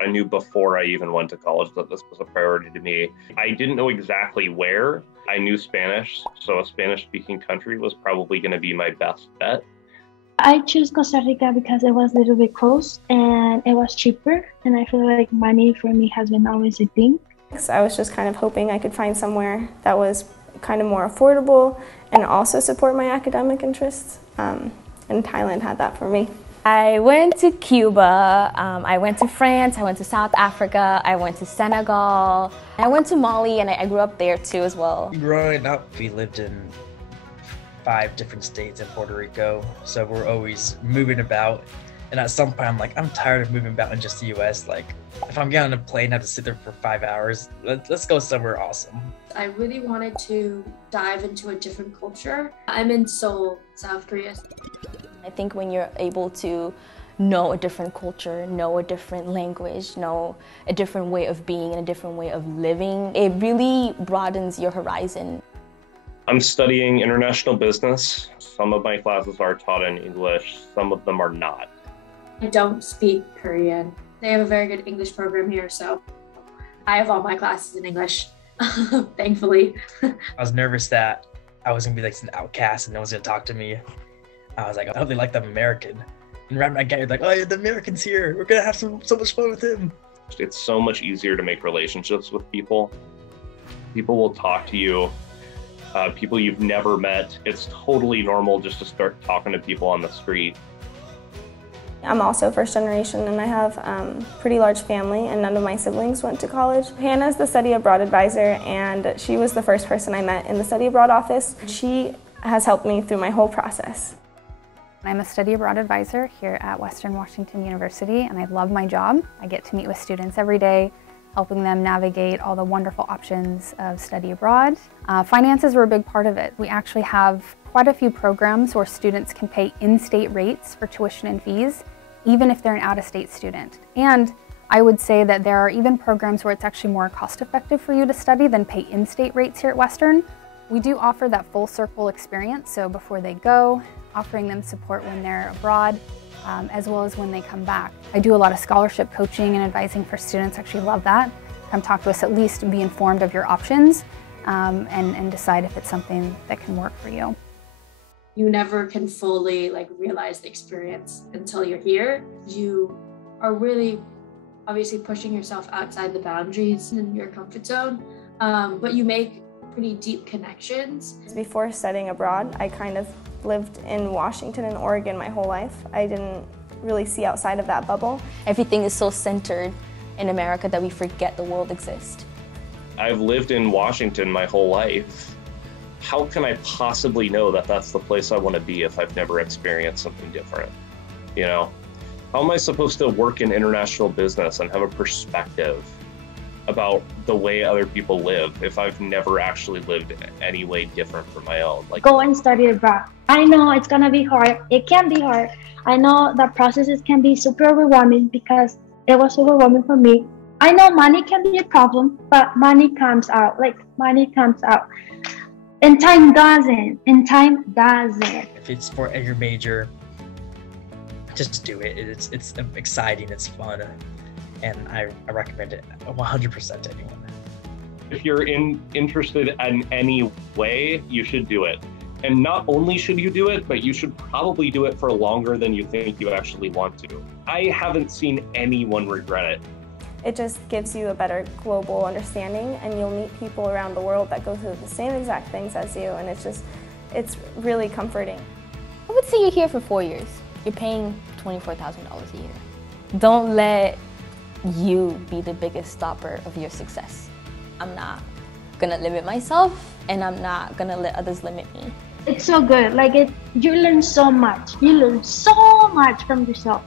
I knew before I even went to college that this was a priority to me. I didn't know exactly where. I knew Spanish, so a Spanish-speaking country was probably going to be my best bet. I chose Costa Rica because it was a little bit close and it was cheaper, and I feel like money for me has been always a thing. So I was just kind of hoping I could find somewhere that was kind of more affordable and also support my academic interests, and Thailand had that for me. I went to Cuba, I went to France, I went to South Africa, I went to Senegal, I went to Mali, and I grew up there too as well. Growing up, we lived in 5 different states in Puerto Rico, so we're always moving about. And at some point, I'm like, I'm tired of moving about in just the US. Like, if I'm getting on a plane and have to sit there for 5 hours, let's go somewhere awesome. I really wanted to dive into a different culture. I'm in Seoul, South Korea. I think when you're able to know a different culture, know a different language, know a different way of being and a different way of living, it really broadens your horizon. I'm studying international business. Some of my classes are taught in English, some of them are not. I don't speak Korean. They have a very good English program here, so I have all my classes in English, thankfully. I was nervous that I was gonna be like an outcast and no one's gonna talk to me. I was like, I hope they like the American. And right when I get here, like, oh yeah, the American's here. We're gonna have so much fun with him. It's so much easier to make relationships with people. People will talk to you, people you've never met. It's totally normal just to start talking to people on the street. I'm also first generation, and I have a pretty large family, and none of my siblings went to college. Hannah's the study abroad advisor, and she was the first person I met in the study abroad office. She has helped me through my whole process. I'm a study abroad advisor here at Western Washington University, and I love my job. I get to meet with students every day, helping them navigate all the wonderful options of study abroad. Finances were a big part of it. We actually have quite a few programs where students can pay in-state rates for tuition and fees, even if they're an out-of-state student. And I would say that there are even programs where it's actually more cost-effective for you to study than pay in-state rates here at Western. We do offer that full circle experience, so before they go, offering them support when they're abroad, as well as when they come back. I do a lot of scholarship coaching and advising for students. I actually love that. Come talk to us, at least be informed of your options, and decide if it's something that can work for you. You never can fully realize the experience until you're here. You are really obviously pushing yourself outside the boundaries in your comfort zone, but you make pretty deep connections. Before studying abroad, I kind of lived in Washington and Oregon my whole life. I didn't really see outside of that bubble. Everything is so centered in America that we forget the world exists. I've lived in Washington my whole life. How can I possibly know that that's the place I want to be if I've never experienced something different? You know, how am I supposed to work in international business and have a perspective about the way other people live if I've never actually lived any way different from my own? Go and study abroad. I know it's gonna be hard. It can be hard. I know the processes can be super overwhelming because it was overwhelming for me. I know money can be a problem, but money comes out. Money comes out. And time doesn't. If it's for your major, just do it. It's exciting, it's fun, and I recommend it 100% to anyone. If you're interested in any way, you should do it. And not only should you do it, but you should probably do it for longer than you think you actually want to. I haven't seen anyone regret it. It just gives you a better global understanding, and you'll meet people around the world that go through the same exact things as you, and it's really comforting. I would say you're here for 4 years. You're paying $24,000 a year. Don't let you be the biggest stopper of your success. I'm not gonna limit myself, and I'm not gonna let others limit me. It's so good. You learn so much. You learn so much from yourself.